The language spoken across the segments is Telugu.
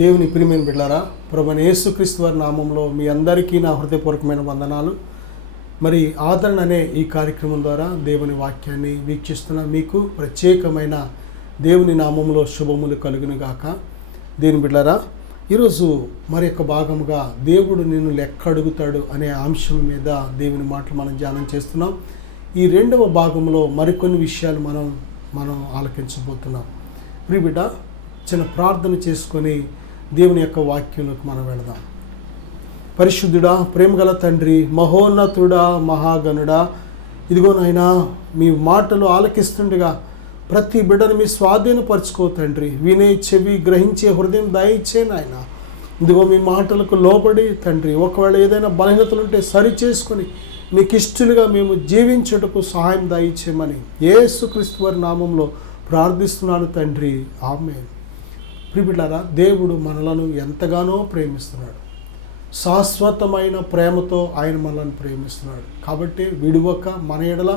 దేవుని ప్రియమైన బిడ్డలారా, ప్రభువైన యేసుక్రీస్తు వారి నామంలో మీ అందరికీ నా హృదయపూర్వకమైన వందనాలు. మరి ఆదరణ అనే ఈ కార్యక్రమం ద్వారా దేవుని వాక్యాన్ని వీక్షిస్తున్న మీకు ప్రత్యేకమైన దేవుని నామంలో శుభములు కలుగును గాక. దేవుని బిడ్డలారా, ఈరోజు మరి యొక్క భాగముగా దేవుడు నిన్ను లెక్క అడుగుతాడు అనే అంశం మీద దేవుని మాటలు మనం ధ్యానం చేస్తున్నాం. ఈ రెండవ భాగంలో మరికొన్ని విషయాలు మనం ఆలకించబోతున్నాం. ప్రియ బిడ్డ, చిన్న ప్రార్థన చేసుకొని దేవుని యొక్క వాక్యంలోకి మనం వెళదాం. పరిశుద్ధుడా, ప్రేమగల తండ్రి, మహోన్నతుడా, మహాగణుడా, ఇదిగో నాయనా, మీ మాటలు ఆలకిస్తుండగా ప్రతి బిడ్డను మీ స్వాధీనపరచుకో తండ్రి. వినే చెవి, గ్రహించే హృదయం దయచే నాయన. ఇదిగో మీ మాటలకు లోబడి తండ్రి, ఒకవేళ ఏదైనా బలహీనతలు ఉంటే సరి చేసుకొని మీకు ఇష్టలుగా మేము జీవించుటకు సహాయం దయచేయమని యేసుక్రీస్తు వారి నామంలో ప్రార్థిస్తున్నాను తండ్రి, ఆమేన్. ప్రియబిడ్డలారా, దేవుడు మనలను ఎంతగానో ప్రేమిస్తున్నాడు. శాశ్వతమైన ప్రేమతో ఆయన మనల్ని ప్రేమిస్తున్నాడు. కాబట్టి విడువక మన ఎడల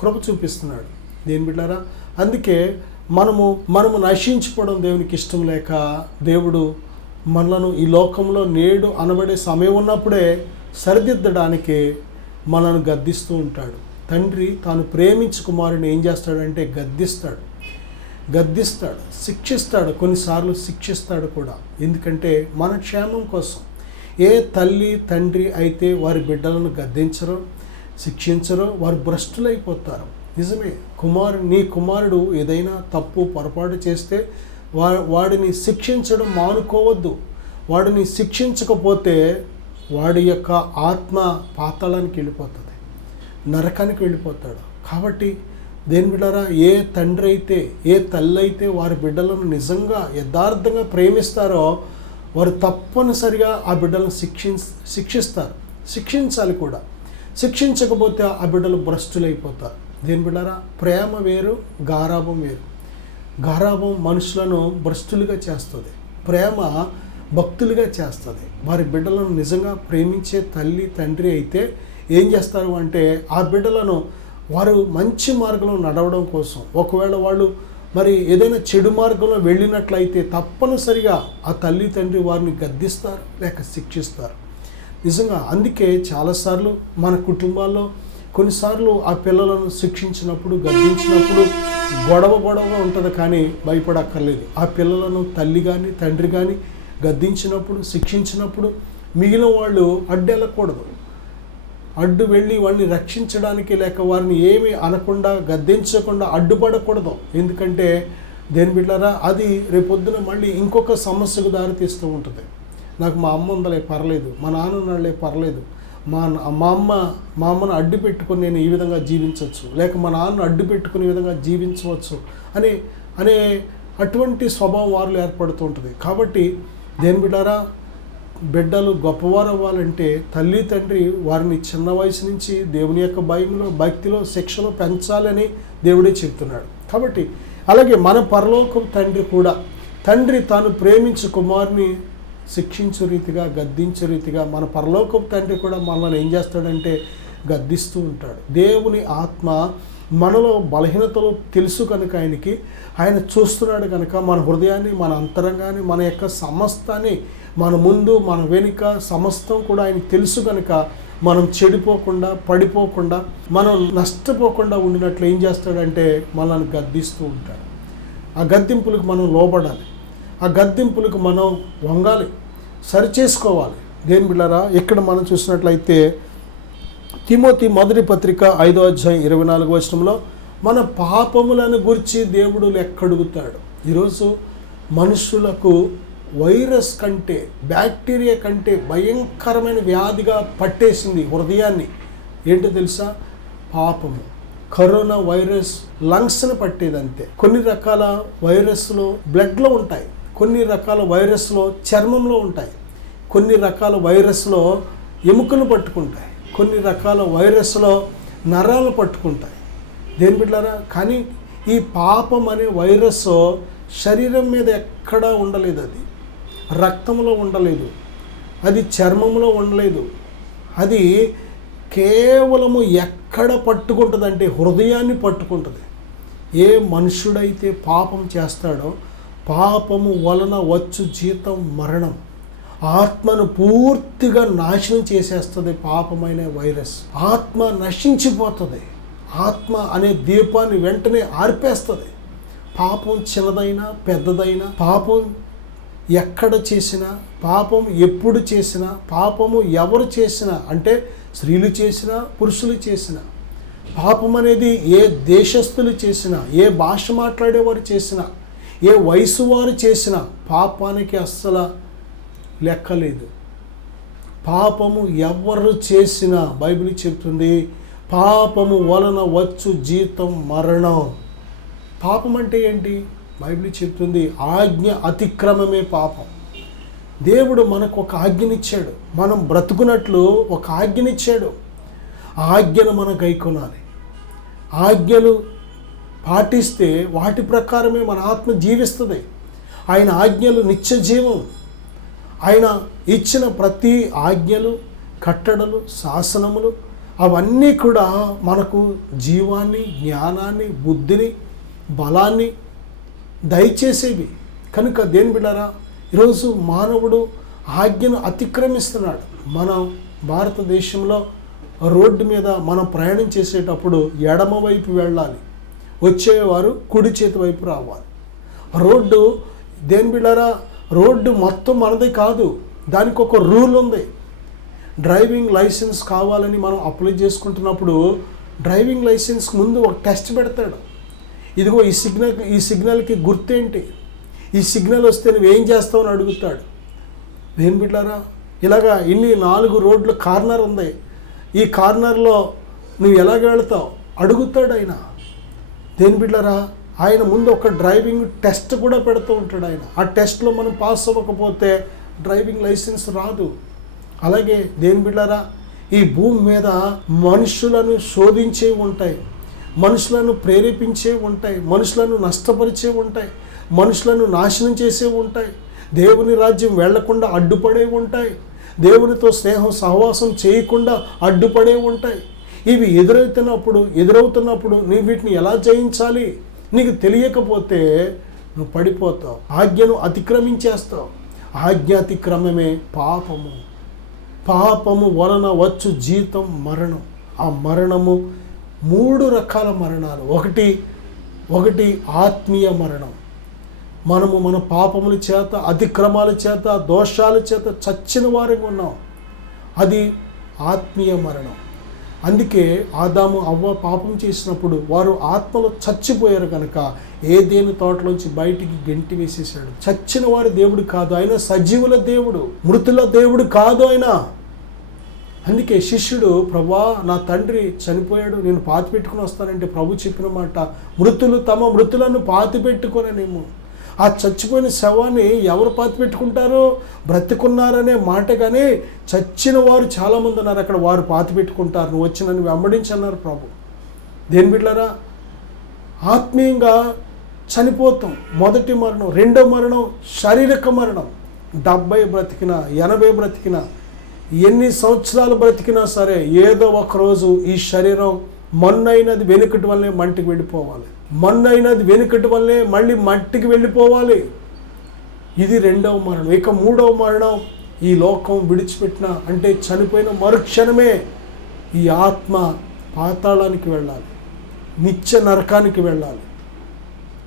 కృప చూపిస్తున్నాడు. దేని బిడ్డలారా, అందుకే మనము నశించిపోవడం దేవునికి ఇష్టం లేక దేవుడు మనలను ఈ లోకంలో నేడు అనబడే సమయం ఉన్నప్పుడే సరిదిద్దడానికి మనల్ని గద్దిస్తూ ఉంటాడు. తండ్రి తాను ప్రేమించి కుమారుని ఏం చేస్తాడంటే గద్దిస్తాడు, శిక్షిస్తాడు, కొన్నిసార్లు శిక్షిస్తాడు కూడా. ఎందుకంటే మన క్షేమం కోసం. ఏ తల్లి తండ్రి అయితే వారి బిడ్డలను గద్దించరో, శిక్షించరో, వారు భ్రష్టులైపోతారు. నిజమే, నీ కుమారుడు ఏదైనా తప్పు పొరపాటు చేస్తే వాడిని శిక్షించడం మానుకోవద్దు. వాడిని శిక్షించకపోతే వాడి యొక్క ఆత్మ పాతాళానికి వెళ్ళిపోతుంది, నరకానికి వెళ్ళిపోతాడు. కాబట్టి దేని బిడ్డలారా, ఏ తండ్రి అయితే, ఏ తల్లి అయితే వారి బిడ్డలను నిజంగా యథార్థంగా ప్రేమిస్తారో వారు తప్పనిసరిగా ఆ బిడ్డలను శిక్షిస్తారు, శిక్షించాలి కూడా. శిక్షించకపోతే ఆ బిడ్డలు భ్రష్టులైపోతారు. దేని బిడ్డలారా, ప్రేమ వేరు, గారాబం వేరు. గారాబం మనుషులను భ్రష్టులుగా చేస్తుంది, ప్రేమ భక్తులుగా చేస్తుంది. వారి బిడ్డలను నిజంగా ప్రేమించే తల్లి తండ్రి అయితే ఏం చేస్తారు అంటే ఆ బిడ్డలను వారు మంచి మార్గంలో నడవడం కోసం, ఒకవేళ వాళ్ళు మరి ఏదైనా చెడు మార్గంలో వెళ్ళినట్లయితే తప్పనిసరిగా ఆ తల్లి తండ్రి వారిని గద్దిస్తారు లేక శిక్షిస్తారు. నిజంగా అందుకే చాలాసార్లు మన కుటుంబాల్లో కొన్నిసార్లు ఆ పిల్లలను శిక్షించినప్పుడు, గద్దించినప్పుడు గొడవగా ఉంటుంది, కానీ భయపడక్కర్లేదు. ఆ పిల్లలను తల్లి కానీ తండ్రి కానీ గద్దించినప్పుడు, శిక్షించినప్పుడు మిగిలిన వాళ్ళు అడ్డెళ్ళకూడదు. అడ్డు వెళ్ళి వాడిని రక్షించడానికి లేక వారిని ఏమీ అనకుండా, గద్దించకుండా అడ్డుపడకూడదు. ఎందుకంటే దేని బిడ్డలారా, అది రేపొద్దున మళ్ళీ ఇంకొక సమస్యకు దారితీస్తూ ఉంటుంది. నాకు మా అమ్మ ఉందలే పర్లేదు, మా నాన్న ఉన్నాళ్ళే పర్లేదు, మా అమ్మను అడ్డు పెట్టుకొని నేను ఈ విధంగా జీవించవచ్చు, లేక మా నాన్నను అడ్డు పెట్టుకుని ఈ విధంగా జీవించవచ్చు అనే అటువంటి స్వభావం వారిలో ఏర్పడుతూ ఉంటుంది. కాబట్టి దేని బిడ్డలారా, బిడ్డలు గొప్పవారు అవ్వాలంటే తల్లి తండ్రి వారిని చిన్న వయసు నుంచి దేవుని యొక్క భయంలో, భక్తిలో, శిక్షలో పెంచాలని దేవుడే చెప్తున్నాడు. కాబట్టి అలాగే మన పరలోకపు తండ్రి కూడా, తండ్రి తాను ప్రేమించు కుమారుని శిక్షించు రీతిగా, గద్దించు రీతిగా మన పరలోకపు తండ్రి కూడా మనల్ని ఏం చేస్తాడంటే గద్దిస్తూ ఉంటాడు. దేవుని ఆత్మ మనలో బలహీనతలు తెలుసు కనుక ఆయన చూస్తున్నాడు కనుక మన హృదయాన్ని, మన అంతరంగాన్ని, మన యొక్క సమస్తాన్ని, మన ముందు మన వెనుక సమస్తం కూడా ఆయనకు తెలుసు కనుక మనం చెడిపోకుండా, పడిపోకుండా, మనం నష్టపోకుండా ఉండినట్లు ఏం చేస్తాడంటే మనల్ని గద్దిస్తూ ఉంటాడు. ఆ గద్దింపులకు మనం లోబడాలి, ఆ గద్దింపులకు మనం వంగాలి, సరిచేసుకోవాలి. దేని బిడ్డలారా, ఇక్కడ మనం చూసినట్లయితే తిమోతి మొదటి పత్రిక 5వ అధ్యాయం 24వ వచనంలో మన పాపములను గురించి దేవుడు లెక్కడుగుతాడు. ఈరోజు మనుషులకు వైరస్ కంటే, బ్యాక్టీరియా కంటే భయంకరమైన వ్యాధిగా పట్టేసింది హృదయాన్ని. ఏంటో తెలుసా? పాపము. కరోనా వైరస్ లంగ్స్ని పట్టేదంతే. కొన్ని రకాల వైరస్లు బ్లడ్లో ఉంటాయి, కొన్ని రకాల వైరస్లో చర్మంలో ఉంటాయి, కొన్ని రకాల వైరస్లో ఎముకలు పట్టుకుంటాయి, కొన్ని రకాల వైరస్లో నరాలు పట్టుకుంటాయి. దేని బిడ్డలారా, కానీ ఈ పాపం అనే వైరస్ శరీరం మీద ఎక్కడా ఉండలేదు, అది రక్తంలో ఉండలేదు, అది చర్మంలో ఉండలేదు, అది కేవలము ఎక్కడ పట్టుకుంటుంది అంటే హృదయాన్ని పట్టుకుంటుంది. ఏ మనుషుడైతే పాపం చేస్తాడో పాపము వలన వచ్చు జీతం మరణం. ఆత్మను పూర్తిగా నాశనం చేసేస్తుంది పాపమైన వైరస్. ఆత్మ నశించిపోతుంది. ఆత్మ అనే దీపాన్ని వెంటనే ఆర్పేస్తుంది. పాపం చిన్నదైనా పెద్దదైనా, పాపం ఎక్కడ చేసినా, పాపం ఎప్పుడు చేసినా, పాపము ఎవరు చేసినా, అంటే స్త్రీలు చేసినా పురుషులు చేసినా, పాపం అనేది ఏ దేశస్థులు చేసినా, ఏ భాష మాట్లాడేవారు చేసినా, ఏ వయసు వారు చేసినా పాపానికి అస్సలు లెక్కలేదు. పాపము ఎవరు చేసినా బైబిల్ చెప్తుంది పాపము వలన వచ్చు జీతం మరణం. పాపం అంటే ఏంటి? బైబిల్ చెప్తుంది ఆజ్ఞ అతిక్రమమే పాపం. దేవుడు మనకు ఒక ఆజ్ఞనిచ్చాడు, మనం బ్రతుకున్నట్లు ఒక ఆజ్ఞనిచ్చాడు. ఆజ్ఞను మనం గైకొనాలి. ఆజ్ఞలు పాటిస్తే వాటి ప్రకారమే మన ఆత్మ జీవిస్తుంది. ఆయన ఆజ్ఞలు నిత్య జీవం. ఆయన ఇచ్చిన ప్రతి ఆజ్ఞలు, కట్టడలు, శాసనములు అవన్నీ కూడా మనకు జీవాన్ని, జ్ఞానాన్ని, బుద్ధిని, బలాన్ని దయచేసేవి. కనుక దేని బిడ్డారా, ఈరోజు మానవుడు ఆజ్ఞను అతిక్రమిస్తున్నాడు. మనం భారతదేశంలో రోడ్డు మీద మనం ప్రయాణం చేసేటప్పుడు ఎడమ వైపు వెళ్ళాలి, వచ్చేవారు కుడి చేతి వైపు రావాలి. రోడ్డు దేని బిడ్డారా, రోడ్డు మొత్తం మనది కాదు, దానికి ఒక రూల్ ఉంది. డ్రైవింగ్ లైసెన్స్ కావాలని మనం అప్లై చేసుకుంటున్నప్పుడు డ్రైవింగ్ లైసెన్స్ ముందు ఒక టెస్ట్ పెడతాడు. ఇదిగో ఈ సిగ్నల్కి గుర్తేంటి, ఈ సిగ్నల్ వస్తే నువ్వు ఏం చేస్తావు అని అడుగుతాడు. దేని బిడ్డారా, ఇలాగా ఇన్ని 4 రోడ్లు కార్నర్ ఉంది, ఈ కార్నర్లో నువ్వు ఎలాగ వెళతావు అడుగుతాడు ఆయన. దేని బిడ్డారా, ఆయన ముందు ఒక డ్రైవింగ్ టెస్ట్ కూడా పెడుతూ ఉంటాడు ఆయన. ఆ టెస్ట్లో మనం పాస్ అవ్వకపోతే డ్రైవింగ్ లైసెన్స్ రాదు. అలాగే దేని బిడ్డారా, ఈ భూమి మీద మనుషులను శోధించే ఉంటాయి, మనుషులను ప్రేరేపించే ఉంటాయి, మనుషులను నష్టపరిచే ఉంటాయి, మనుషులను నాశనం చేసే ఉంటాయి, దేవుని రాజ్యం వెళ్లకుండా అడ్డుపడే ఉంటాయి, దేవునితో స్నేహం సహవాసం చేయకుండా అడ్డుపడే ఉంటాయి. ఇవి ఎదురవుతున్నప్పుడు నీవు వీటిని ఎలా జయించాలి నీకు తెలియకపోతే నువ్వు పడిపోతావు, ఆజ్ఞను అతిక్రమించేస్తావు. ఆజ్ఞాతిక్రమమే పాపము. పాపము వలన వచ్చు జీతం మరణం. ఆ మరణము 3 రకాల మరణాలు. ఒకటి ఆత్మీయ మరణం. మనము మన పాపముల చేత, అతిక్రమాల చేత, దోషాల చేత చచ్చిన వారిగా ఉన్నాం. అది ఆత్మీయ మరణం. అందుకే ఆదాము అవ్వ పాపం చేసినప్పుడు వారు ఆత్మలో చచ్చిపోయారు కనుక ఏదేని తోటలోంచి బయటికి గెంటి వేసేసాడు. చచ్చిన వారి దేవుడు కాదు ఆయన, సజీవుల దేవుడు, మృతుల దేవుడు కాదు ఆయన. అందుకే శిష్యుడు, ప్రభా నా తండ్రి చనిపోయాడు, నేను పాతి పెట్టుకుని వస్తానంటే ప్రభు చెప్పిన మాట, మృతులు తమ మృతులను పాతి పెట్టుకోనేమో. ఆ చచ్చిపోయిన శవాన్ని ఎవరు పాతి పెట్టుకుంటారో, బ్రతికున్నారనే మాట, కానీ చచ్చిన వారు చాలామంది ఉన్నారు అక్కడ, వారు పాతి పెట్టుకుంటారు, నువ్వు వచ్చి నన్ను వెంబడించి అన్నారు ప్రభు. దేని బిడ్డలారా, ఆత్మీయంగా చనిపోతాం. మొదటి మరణం. రెండో మరణం శారీరక మరణం. 70 బ్రతికినా 80 బ్రతికినా ఎన్ని సంవత్సరాలు బ్రతికినా సరే ఏదో ఒకరోజు ఈ శరీరం మన్నైనది వెనుకటి వల్లే మంటికి వెళ్ళిపోవాలి, మన్నైనది వెనుకటి వల్లే మళ్ళీ మట్టికి వెళ్ళిపోవాలి. ఇది రెండవ మరణం. ఇక మూడవ మరణం, ఈ లోకం విడిచిపెట్టిన అంటే చనిపోయిన మరుక్షణమే ఈ ఆత్మ పాతాళానికి వెళ్ళాలి, నిత్య నరకానికి వెళ్ళాలి.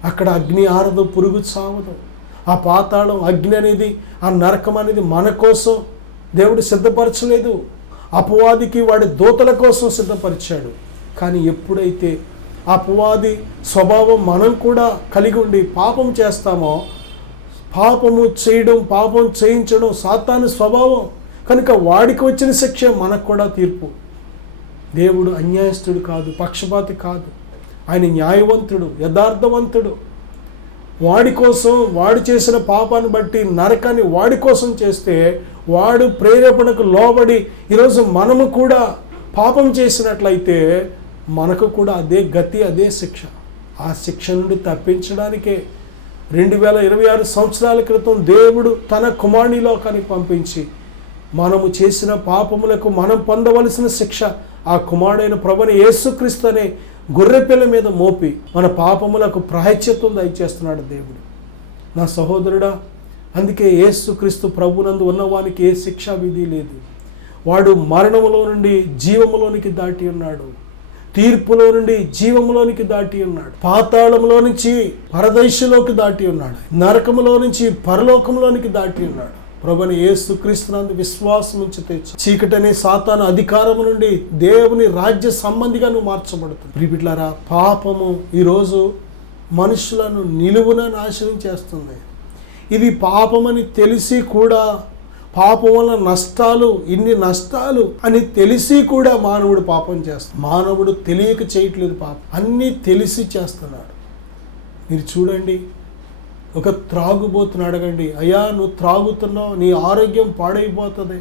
అక్కడ అగ్ని ఆరదు, పురుగు చావదు. ఆ పాతాళం, అగ్ని అనేది, ఆ నరకం అనేది మన కోసం దేవుడు సిద్ధపరచలేదు, అపవాదికి వాడి దూతల కోసం సిద్ధపరిచాడు. కానీ ఎప్పుడైతే అపవాది స్వభావం మనం కూడా కలిగి ఉండి పాపం చేస్తామో, పాపము చేయడం, పాపం చేయించడం సాతాను స్వభావం కనుక వాడికి వచ్చిన శిక్ష మనకు కూడా తీర్పు. దేవుడు అన్యాయస్తుడు కాదు, పక్షపాతి కాదు, ఆయన న్యాయవంతుడు, యథార్థవంతుడు. వాడి కోసం, వాడు చేసిన పాపాన్ని బట్టి నరకాన్ని వాడి కోసం చేస్తే, వాడు ప్రేరేపణకు లోబడి ఈరోజు మనము కూడా పాపం చేసినట్లయితే మనకు కూడా అదే గతి, అదే శిక్ష. ఆ శిక్ష నుండి తప్పించడానికే 2026 సంవత్సరాల క్రితం దేవుడు తన కుమారుని లోకానికి పంపించి మనము చేసిన పాపములకు మనం పొందవలసిన శిక్ష ఆ కుమారుడైన ప్రభువైన యేసుక్రీస్తు అనే గొర్రెపిల్ల మీద మోపి మన పాపములకు ప్రాయశ్చిత్తం దయచేస్తున్నాడు దేవుడు. నా సహోదరుడా, అందుకే యేసుక్రీస్తు ప్రభునందు ఉన్నవానికి ఏ శిక్షా విధి లేదు. వాడు మరణములో నుండి జీవములోనికి దాటి ఉన్నాడు, తీర్పులో నుండి జీవములోనికి దాటి ఉన్నాడు, పాతాళంలో నుంచి పరదైశలోకి దాటి ఉన్నాడు, నరకములో నుంచి పరలోకంలోనికి దాటి ఉన్నాడు. ప్రభుని యేసుక్రీస్తునందు విశ్వాసం ఉంచితే చీకటనే సాతాను అధికారము నుండి దేవుని రాజ్య సంబంధిగా నువ్వు మార్చబడుతుంది. ప్రియబిడ్డలారా, పాపము ఈరోజు మనుషులను నిలువున నాశనం చేస్తుంది. ఇది పాపమని తెలిసి కూడా, పాపం వల్ల నష్టాలు, ఇన్ని నష్టాలు అని తెలిసి కూడా మానవుడు పాపం చేస్తాడు. మానవుడు తెలియక చేయట్లేదు పాపం, అన్నీ తెలిసి చేస్తున్నాడు. మీరు చూడండి, ఒక త్రాగుబోతుని అడగండి, అయ్యా నువ్వు త్రాగుతున్నావు, నీ ఆరోగ్యం పాడైపోతుంది,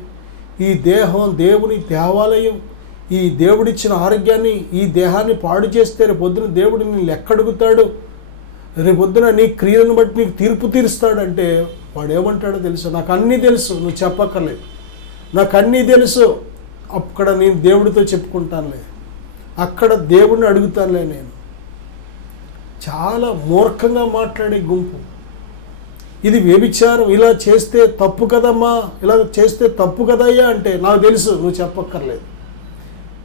ఈ దేహం దేవుని దేవాలయం, ఈ దేవుడిచ్చిన ఆరోగ్యాన్ని, ఈ దేహాన్ని పాడు చేస్తే రేపొద్దున దేవుడు నిన్ను ఎక్కడుగుతాడు, రేపొద్దున నీ క్రియలను బట్టి నీకు తీర్పు తీరుస్తాడంటే వాడు ఏమంటాడో తెలుసు, నాకు అన్నీ తెలుసు, నువ్వు చెప్పక్కర్లేదు, నాకు అన్నీ తెలుసు, అక్కడ నేను దేవుడితో చెప్పుకుంటానులే, అక్కడ దేవుడిని అడుగుతానులే. నేను చాలా మూర్ఖంగా మాట్లాడే గుంపు ఇది. వ్యభిచారం ఇలా చేస్తే తప్పు కదమ్మా, ఇలా చేస్తే తప్పు కదయ్యా అంటే నాకు తెలుసు, నువ్వు చెప్పక్కర్లేదు.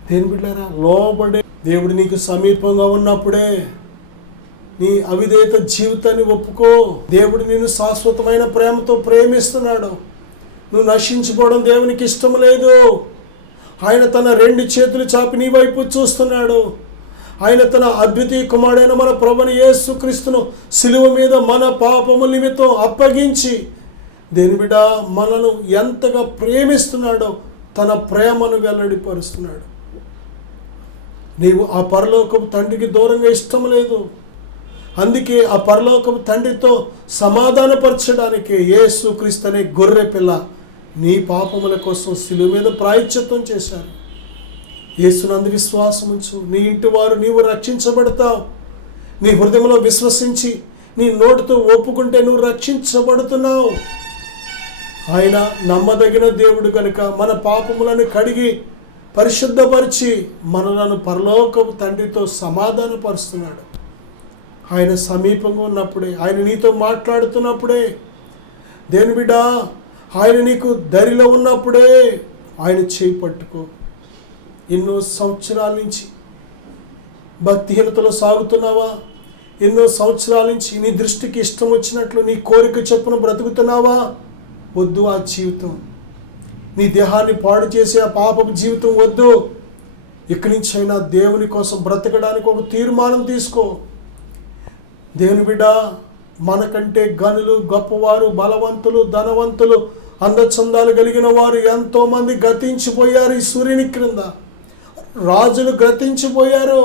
దేని బిడ్డారా, లోబడే దేవుడు నీకు సమీపంగా ఉన్నప్పుడే నీ అవిధేయత జీవితాన్ని ఒప్పుకో. దేవుడు నిన్ను శాశ్వతమైన ప్రేమతో ప్రేమిస్తున్నాడు. నువ్వు నశించిపోవడం దేవునికి ఇష్టం లేదు. ఆయన తన 2 చేతులు చాపి నీ వైపు చూస్తున్నాడు. ఆయన తన అద్వితీయ కుమారుడైన మన ప్రభుని యేసుక్రీస్తును సిలువ మీద మన పాపముల నిమిత్తం అప్పగించి దేని బిడ్డ మనను ఎంతగా ప్రేమిస్తున్నాడో తన ప్రేమను వెల్లడిపరుస్తున్నాడు. నీవు ఆ పరలోకపు తండ్రికి దూరంగా ఇష్టం లేదు. అందుకే ఆ పరలోకపు తండ్రితో సమాధానపరచడానికి యేసుక్రీస్తు అనే గొర్రె పిల్ల నీ పాపముల కోసం సిలువ మీద ప్రాయశ్చిత్తం చేశారు. యేసునందు విశ్వాసం ఉంచు, నీ ఇంటి వారు నీవు రక్షించబడతావు. నీ హృదయంలో విశ్వసించి నీ నోటితో ఒప్పుకుంటే నువ్వు రక్షించబడుతున్నావు. ఆయన నమ్మదగిన దేవుడు కనుక మన పాపములను కడిగి పరిశుద్ధపరిచి మనలను పరలోకపు తండ్రితో సమాధానపరుస్తున్నాడు. ఆయన సమీపంగా ఉన్నప్పుడే, ఆయన నీతో మాట్లాడుతున్నప్పుడే, దేని బిడ్డ ఆయన నీకు దరిలో ఉన్నప్పుడే ఆయన చేయి పట్టుకో. ఎన్నో సంవత్సరాల నుంచి భక్తిహీనతలో సాగుతున్నావా? ఎన్నో సంవత్సరాల నుంచి నీ దృష్టికి ఇష్టం వచ్చినట్లు నీ కోరిక చొప్పున బ్రతుకుతున్నావా? వద్దు ఆ జీవితం. నీ దేహాన్ని పాడు చేసే ఆ పాపపు జీవితం వద్దు. ఇక్కడి నుంచి అయినా దేవుని కోసం బ్రతకడానికి ఒక తీర్మానం తీసుకో. దేవుని బిడ్డ, మనకంటే గనులు, గొప్పవారు, బలవంతులు, ధనవంతులు, అందచందాలు కలిగిన వారు ఎంతోమంది గతించిపోయారు. ఈ సూర్యుని క్రింద రాజులు గతించిపోయారు.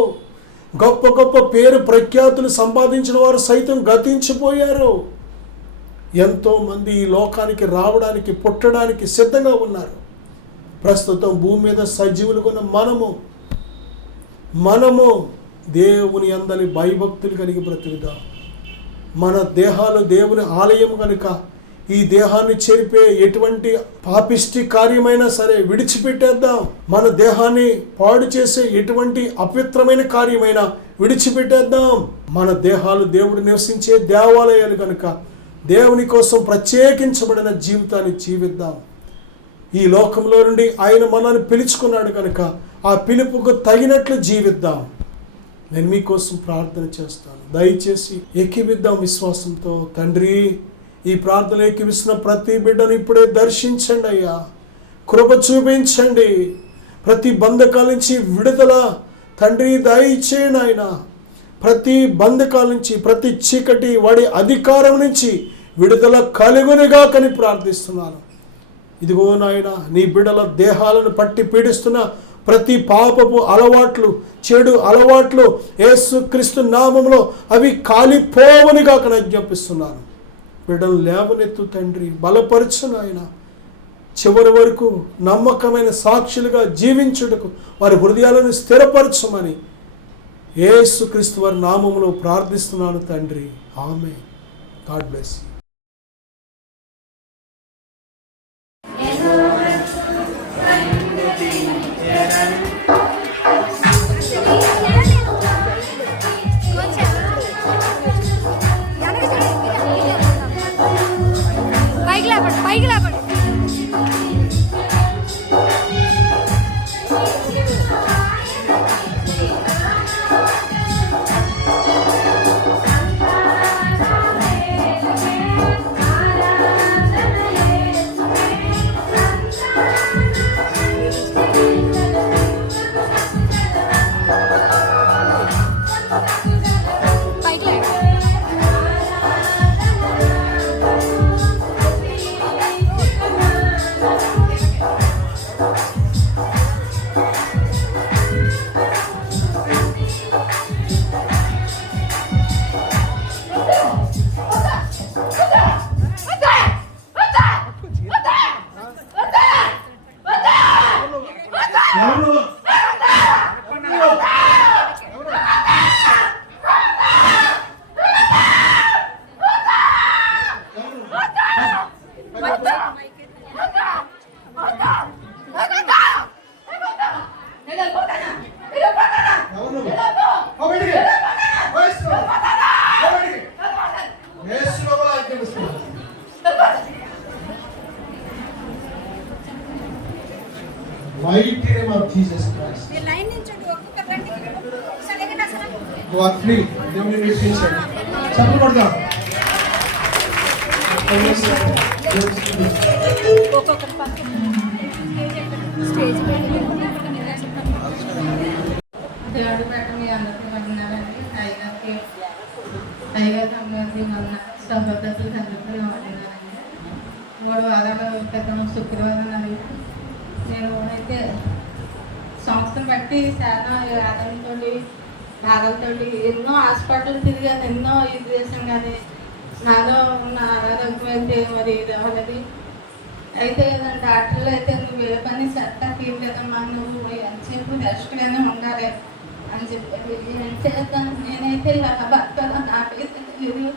గొప్ప గొప్ప పేరు ప్రఖ్యాతులు సంపాదించిన వారు సైతం గతించిపోయారు. ఎంతోమంది ఈ లోకానికి రావడానికి, పుట్టడానికి సిద్ధంగా ఉన్నారు. ప్రస్తుతం భూమి మీద సజీవులుగా ఉన్న మనము దేవుని అందలి భయభక్తులు కలిగి బ్రతుకుదాం. మన దేహాలు దేవుని ఆలయం కనుక ఈ దేహాన్ని చెరిపే ఎటువంటి పాపిష్టి కార్యమైనా సరే విడిచిపెట్టేద్దాం. మన దేహాన్ని పాడు చేసే ఎటువంటి అపవిత్రమైన కార్యమైనా విడిచిపెట్టేద్దాం. మన దేహాలు దేవుడు నివసించే దేవాలయాలు కనుక దేవుని కోసం ప్రత్యేకించబడిన జీవితాన్ని జీవిద్దాం. ఈ లోకంలో నుండి ఆయన మనల్ని పిలుచుకున్నాడు కనుక ఆ పిలుపుకు తగినట్లు జీవిద్దాం. నేను మీకోసం ప్రార్థన చేస్తాను. దయచేసి ఏకీవిద్దాం విశ్వాసంతో. తండ్రి, ఈ ప్రార్థన ఏకీవిస్తున్న ప్రతి బిడ్డను ఇప్పుడే దర్శించండి అయ్యా, కృప చూపించండి. ప్రతి బంధకాల నుంచి విడుదల తండ్రి దయచేయండి ఆయన. ప్రతి బంధకాల నుంచి, ప్రతి చీకటి వాడి అధికారం నుంచి విడుదల కలుగునిగా కని ప్రార్థిస్తున్నాను. ఇదిగో నాయన, నీ బిడ్డల దేహాలను పట్టి పీడిస్తున్న ప్రతి పాపపు అలవాట్లు, చెడు అలవాట్లు యేసుక్రీస్తు నామములో అవి కాలిపోవనిగా ఆజ్ఞాపిస్తున్నాను. బిడ్డలు లేవనెత్తు తండ్రి, బలపరచు నాయన. చివరి వరకు నమ్మకమైన సాక్షులుగా జీవించుటకు వారి హృదయాలను స్థిరపరచమని యేసుక్రీస్తు వారి నామములో ప్రార్థిస్తున్నాను తండ్రి. ఆమేన్. God bless you. ఫ్రీ దేవుని నేర్పించాడు. చెప్పలు కొడతాం. దేవుడు పెట్ట మీ అందరికీ వందనాలండి. అయ్యగారికి అందరికీ సహోదరులకు అందరికీ వందనాలండి. 3 వారాల క్రితం శుక్రవారం నాడు నేను అయితే సంవత్సరం బట్టి చాలా ఆదాయంతో బాధలతో ఎన్నో హాస్పిటల్ తిరిగాను, ఎన్నో ఇది చేసాను. కానీ నాలో ఉన్న ఆరోగ్యం అయితే మరి ఇది అవ్వలేదు. అయితే డాక్టర్లు అయితే నువ్వు ఏ పని సెట్ తీయలేదమ్మా, నువ్వు ఎంతసేపు రెస్ట్గానే ఉండాలి అని చెప్పారు. ఏం చేద్దాను, నేనైతే ఇలా బతకాలో నాకైతే తెలియదు,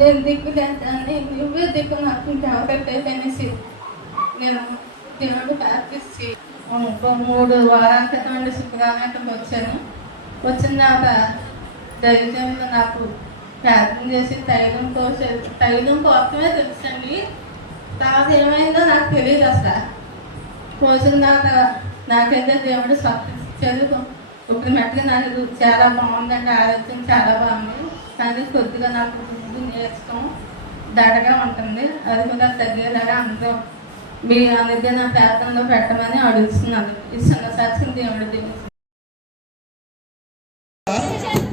నేను దిక్కు చేస్తాను, నువ్వే దిక్కు నాకు ఇంకెవరైతే అనేసి నేను దేవుడు ప్రార్థించి 3 వారాల క్రితం అండి శుక్రవారం వచ్చాను. వచ్చిన తర్వాత దైవంలో నాకు ప్రార్థన చేసి తైలం కోసమే తెలుసండి. తర్వాత ఏమైందో నాకు తెలియదు అసలు. పోసిన తర్వాత నాకైతే దేవుడు చదువు ఇప్పుడు మట్టుగా నాకు చాలా బాగుందండి, ఆరోగ్యం చాలా బాగుంది. కానీ కొద్దిగా నాకు ముందు నేర్చుకోం దడగా ఉంటుంది, అది కూడా తగ్గేలాగా అందరూ మీ అనేది నా ప్రార్థనలో పెట్టమని అడుగుతున్నాను. ఈ చిన్న సాక్షి దేవుడు తెలుసు.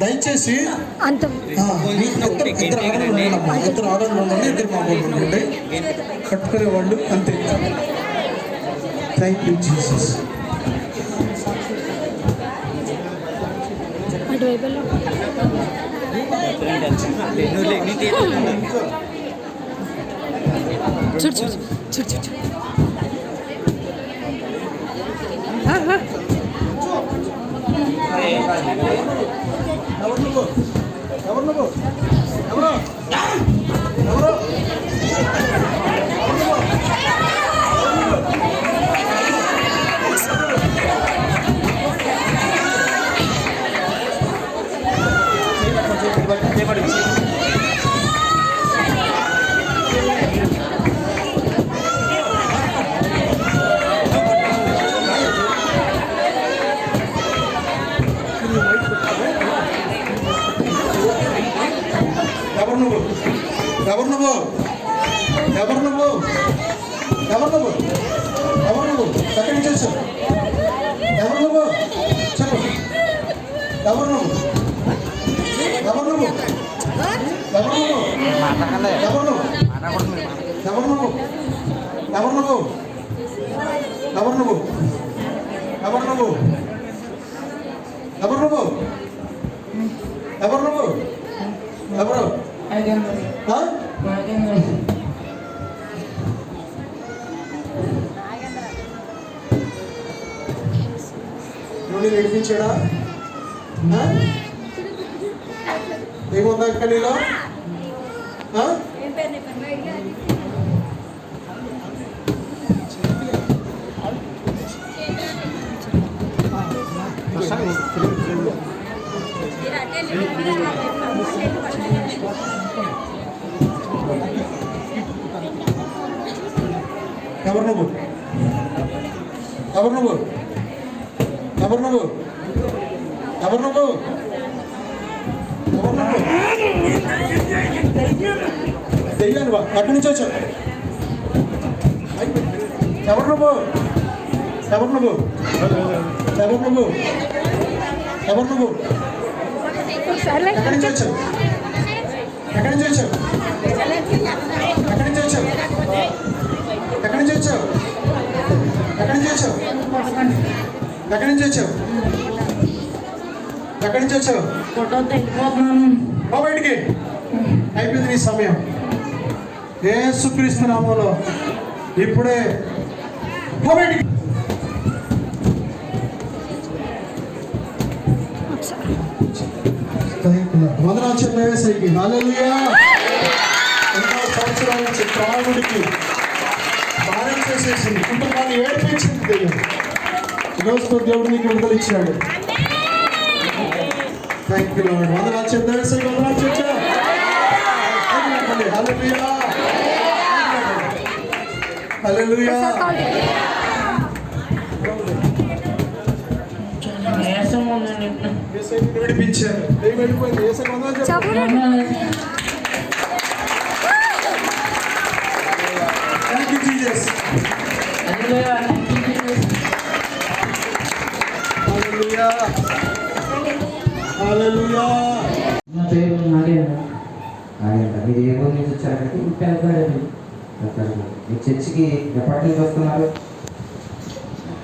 దయచేసి ఇద్దరు ఆడవాళ్ళు ఉండండి, ఇద్దరు మగవాళ్ళు ఉండండి, కట్టుకునే వాళ్ళు అంతే. Thank you Jesus. చూడు చూడు చూడు చూడు ఎవరు నువ్వు ఎక్కడి చేసావు? ఎవరు నువ్వు చెప్పు. ఎవరు నువ్వు? ఎవరు నువ్వు? ఎవరు నువ్వు? ఎవరు నువ్వు? ఎవరు నువ్వు? ఎవరు నువ్వు? ఎవరు నువ్వు? ఎవరు నువ్వు? ఎవరు నువ్వు? ఎవరు నువ్వు? ఎవరు? నువ్వు నడిపించాడా? ఏముందా ఇంకా నీలో? ఎవరు నువ్వు? ఎవరు నువ్వు? ఎవరు నువ్వు? ఎవరు నువ్వు? ఎవరు నువ్వు? దెయ్యాను బా అక్కడి నుంచి వచ్చావు. ఎవరు నువ్వు? ఎవరు నువ్వు? ఎవరు నువ్వు? ఎవరు నువ్వు? ఎక్కడి నుంచి వచ్చావు? ఎక్కడి నుంచి వచ్చావు? ఎక్కడి నుంచి వచ్చావు? ఎక్కడి నుంచి వచ్చావు? ఎక్కడి నుంచి వచ్చావు? ఎక్కడి నుంచి వచ్చావు? ఎక్కడి నుంచి వచ్చావు? బయటికి అయిపోయింది నీ సమయం. యేసుక్రీస్తు నామములో ఇప్పుడే బయటికి. వందనాలు చెప్పేసరికి హల్లెలూయా. ఎన్నో సంవత్సరాల నుంచి త్రాగుడికి బాధ్యత చేసేసింది, కుటుంబాన్ని ఏడిపించింది దెయ్యం. ఈరోజుతో దేవుడు నీకు విడుదల ఇచ్చాడు. Thank you lord. వందనాలు చెప్పేసరికి వందనాలు చెప్పా. హల్లెలూయా హల్లెలూయా. విడిపించారు. దెయ్యం వెళ్ళిపోయింది. యేసయ్యకి వందనాలు చెప్పు. Thank you, Jesus. హల్లెలూయా. హల్లెలూయా. నా పేరు నాగేంద్ర. మీరు ఏ ఊరు నుంచి వచ్చారండి? పెద్దపల్లి. మీ చర్చికి ఎప్పటి నుంచి వస్తున్నారు?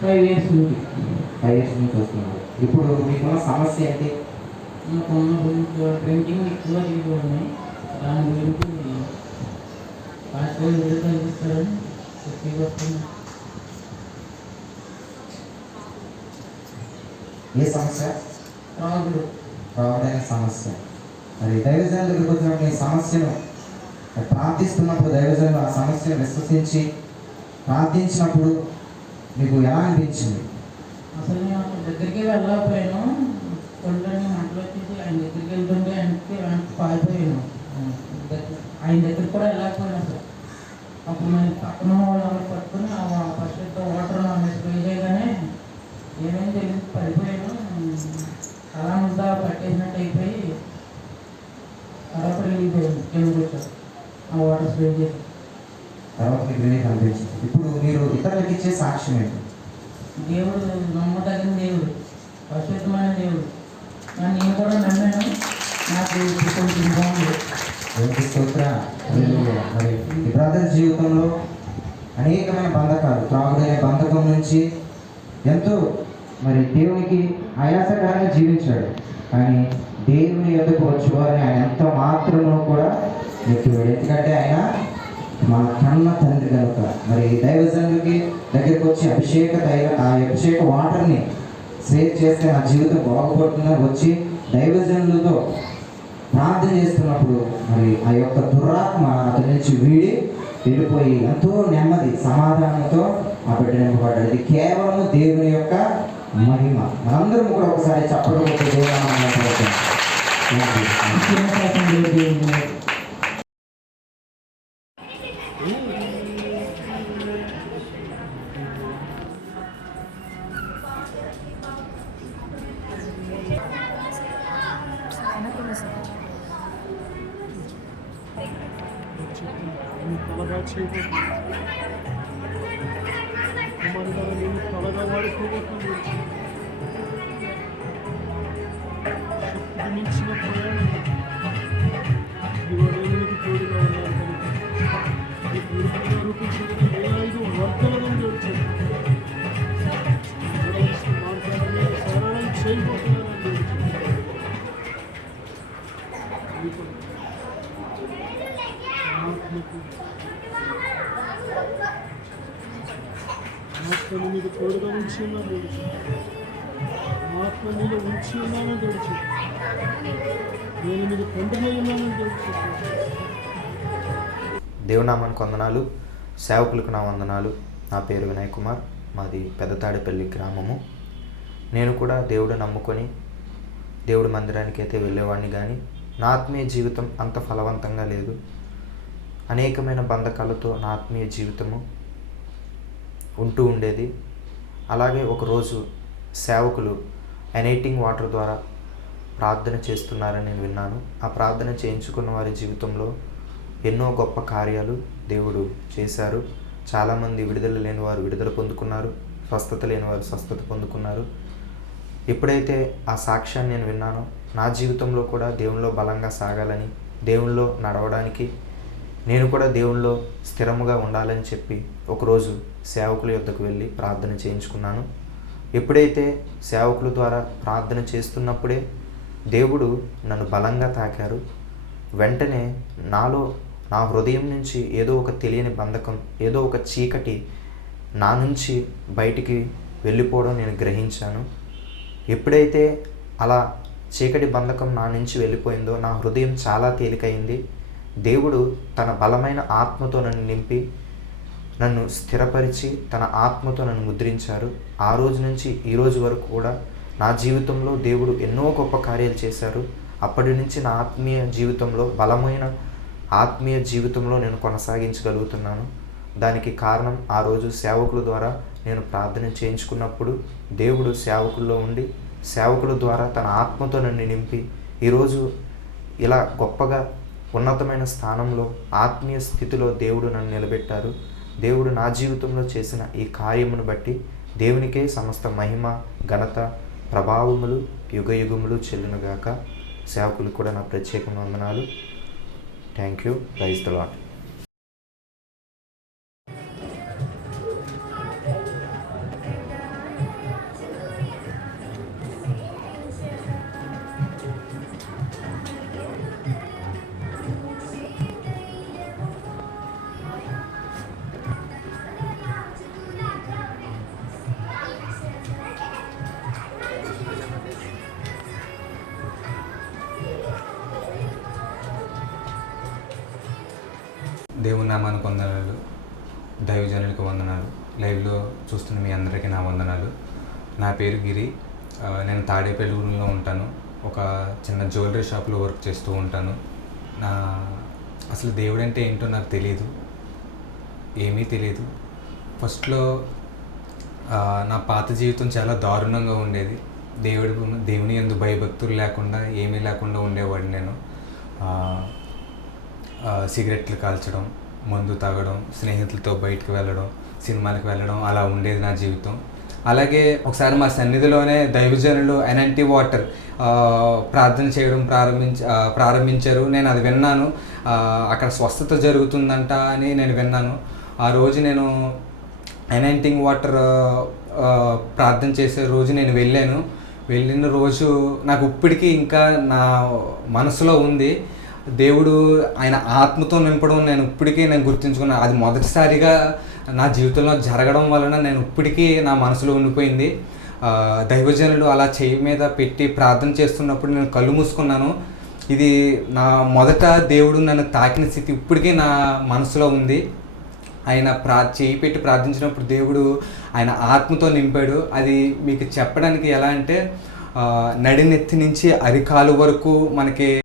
5 years నుంచి. 5 years నుంచి వస్తున్నారు. ఇప్పుడు మీకున్న సమస్య ఏంటి? నాకు ప్రింటింగ్ ఎక్కువ తీసుకోవాలి. దాని గురించి పాస్పోర్ట్ విడుదల ఇస్తారని చెప్పి వస్తున్నాను. ఏ సమస్య? రావడం సమస్య. మరి దైవజనుల దగ్గరికి వచ్చినప్పుడు ఈ సమస్యను ప్రార్థిస్తున్నప్పుడు దైవజనులు ఆ సమస్యను విశ్వసించి ప్రార్థించినప్పుడు మీకు ఎలా అనిపించింది? అసలు నేను అక్కడ దగ్గరికి వెళ్ళకపోయాను. కొండని మంటలు వచ్చేసి ఆయన దగ్గరికి వెళ్తుంటే ఆయనకి పారిపోయాను. ఆయన దగ్గరికి కూడా వెళ్ళకపోయాను అసలు. అప్పుడు నేను పక్కన వాళ్ళని పట్టుకుని ఫస్ట్ వాటర్ స్ప్రే చేయగానే ఏమేమి తెలియదు పడిపోయాను. అలా అంతా పట్టేసినట్టు అయిపోయి తర్వాత రిలీజ్ అయ్యింది. కిందకి వచ్చారు ఆ వాటర్ స్ప్రే చేసి. తర్వాత మీకు రిలీఫ్ అనిపించింది. ఇప్పుడు మీరు ఇతరులకు ఇచ్చే సాక్ష్యం ఏంటి? దేవుడు నమ్మదగిన దేవుడు, పరిశుద్ధమైన దేవుడు. నేను కూడా నమ్మాను. నాకు కొంచెం బాగుంది. మరి ఈ బ్రదర్ జీవితంలో అనేకమైన బంధకాలు, త్రాగుడనే బంధకం నుంచి ఎంతో మరి దేవునికి ఆయాసకరంగా జీవించాడు. కానీ దేవుని యొద్దకు వచ్చేవారిని ఆయన ఎంత మాత్రమో కూడా ఎక్కివాడు. ఎందుకంటే ఆయన మా కన్న తండ్రి కనుక. మరి దైవజనుడికి దగ్గరికి వచ్చి ఆ అభిషేక వాటర్ని సేవ్ చేస్తే నా జీవితం బాగుపడుతుందని వచ్చి దైవజనులతో ప్రార్థన చేస్తున్నప్పుడు మరి ఆ యొక్క దురాత్మ అతని నుంచి వీడి వెళ్ళిపోయి ఎంతో నెమ్మది సమాధానంతో ఆ బిడ్డ నింపబడ్డాడు. ఇది కేవలం దేవుని యొక్క మహిమ. మనందరం కూడా ఒకసారి చెప్పకపోతే దేవుడు తలగా చేయబోతుంది. నేను తలగా వాడుకోబోతుంది. శక్తికి మించిన ప్రయాణం ఇవాళకి తోడుగా ఉన్నాను కనుక ఈ పూర్తిగా రూపించడానికి 5 వర్గాలను గడిచాను. మార్గాన్ని సరళం చేయబోతున్నాను. ఆత్మను మీద తోడుగా ఉంచి ఉన్నాను గడిచి, ఆత్మ మీద ఉంచి ఉన్నానని గడిచి, నేను మీద తండ్రిలో ఉన్నానని గడిచి. దేవునామానికి వందనాలు, సేవకులకు నా వందనాలు. నా పేరు వినయ్ కుమార్, మాది పెద్దతాడేపల్లి గ్రామము. నేను కూడా దేవుడు నమ్ముకొని దేవుడి మందిరానికి అయితే వెళ్ళేవాడిని, కానీ నా ఆత్మీయ జీవితం అంత ఫలవంతంగా లేదు. అనేకమైన బంధకాలతో నా ఆత్మీయ జీవితము ఉంటూ ఉండేది. అలాగే ఒకరోజు సేవకులు ఎనైటింగ్ వాటర్ ద్వారా ప్రార్థన చేస్తున్నారని నేను విన్నాను. ఆ ప్రార్థన చేయించుకున్న వారి జీవితంలో ఎన్నో గొప్ప కార్యాలు దేవుడు చేశారు. చాలామంది విడుదల లేని వారు విడుదల పొందుకున్నారు, స్వస్థత లేని వారు స్వస్థత పొందుకున్నారు. ఎప్పుడైతే ఆ సాక్ష్యాన్ని నేను విన్నానో నా జీవితంలో కూడా దేవునిలో బలంగా సాగాలని, దేవునిలో నడవడానికి, నేను కూడా దేవునిలో స్థిరముగా ఉండాలని చెప్పి ఒకరోజు సేవకుల యొద్దకు వెళ్ళి ప్రార్థన చేయించుకున్నాను. ఎప్పుడైతే సేవకుల ద్వారా ప్రార్థన చేస్తున్నప్పుడే దేవుడు నన్ను బలంగా తాకారు. వెంటనే నా హృదయం నుంచి ఏదో ఒక తెలియని బంధకం, ఏదో ఒక చీకటి నా నుంచి బయటికి వెళ్ళిపోవడం నేను గ్రహించాను. ఎప్పుడైతే అలా చీకటి బంధకం నా నుంచి వెళ్ళిపోయిందో నా హృదయం చాలా తేలికైంది. దేవుడు తన బలమైన ఆత్మతో నన్ను నింపి నన్ను స్థిరపరిచి తన ఆత్మతో నన్ను ముద్రించారు. ఆ రోజు నుంచి ఈ రోజు వరకు కూడా నా జీవితంలో దేవుడు ఎన్నో గొప్ప కార్యాలు చేశారు. అప్పటి నుంచి నా ఆత్మీయ జీవితంలో బలమైన ఆత్మీయ జీవితంలో నేను కొనసాగించగలుగుతున్నాను. దానికి కారణం ఆ రోజు సేవకుల ద్వారా నేను ప్రార్థన చేయించుకున్నప్పుడు దేవుడు సేవకుల్లో ఉండి సేవకుల ద్వారా తన ఆత్మతో నన్ను నింపి ఈరోజు ఇలా గొప్పగా ఉన్నతమైన స్థానంలో ఆత్మీయ స్థితిలో దేవుడు నన్ను నిలబెట్టారు. దేవుడు నా జీవితంలో చేసిన ఈ కార్యమును బట్టి దేవునికే సమస్త మహిమ, ఘనత, ప్రభావములు యుగయుగములు చెల్లునుగాక. సేవకులకు కూడా నా ప్రత్యేకమైన వందనాలు. Thank you. Praise the lord. దేవుని నామానికి వందనాలు, దైవజనులకు వందనాలు, లైవ్లో చూస్తున్న మీ అందరికీ నా వందనాలు. నా పేరు గిరి. నేను తాడేపల్లిలో ఉంటాను. ఒక చిన్న జ్యువెలరీ షాప్లో వర్క్ చేస్తూ ఉంటాను. అసలు దేవుడు అంటే ఏంటో నాకు తెలియదు, ఏమీ తెలియదు. ఫస్ట్లో నా పాత జీవితం చాలా దారుణంగా ఉండేది. దేవుని యందు భయభక్తులు లేకుండా ఏమీ లేకుండా ఉండేవాడిని నేను. సిగరెట్లు కాల్చడం, మందు తాగడం, స్నేహితులతో బయటకు వెళ్ళడం, సినిమాలకు వెళ్ళడం, అలా ఉండేది నా జీవితం. అలాగే ఒకసారి మా సన్నిధిలోనే దైవజనులు ఎన్ఎన్టీ వాటర్ ప్రార్థన చేయడం ప్రారంభించారు. నేను అది విన్నాను. అక్కడ స్వస్థత జరుగుతుందంట అని నేను విన్నాను. ఆ రోజు నేను ఎన్ఎన్టీ వాటర్ ప్రార్థన చేసే రోజు నేను వెళ్ళిన రోజు నాకు ఇప్పటికీ ఇంకా నా మనసులో ఉంది. దేవుడు ఆయన ఆత్మతో నింపడం నేను ఇప్పటికీ గుర్తుంచుకున్నాను. అది మొదటిసారిగా నా జీవితంలో జరగడం వలన నేను ఇప్పటికీ నా మనసులో ఉండిపోయింది. దైవజనులు అలా చెయ్యి మీద పెట్టి ప్రార్థన చేస్తున్నప్పుడు నేను కళ్ళు మూసుకున్నాను. ఇది నా మొదట దేవుడు నన్ను తాకిన స్థితి ఇప్పటికీ నా మనసులో ఉంది. ఆయన చెయ్యి పెట్టి ప్రార్థించినప్పుడు దేవుడు ఆయన ఆత్మతో నింపాడు. అది మీకు చెప్పడానికి ఎలా అంటే నడినెత్తి నుంచి అరికాలు వరకు మనకి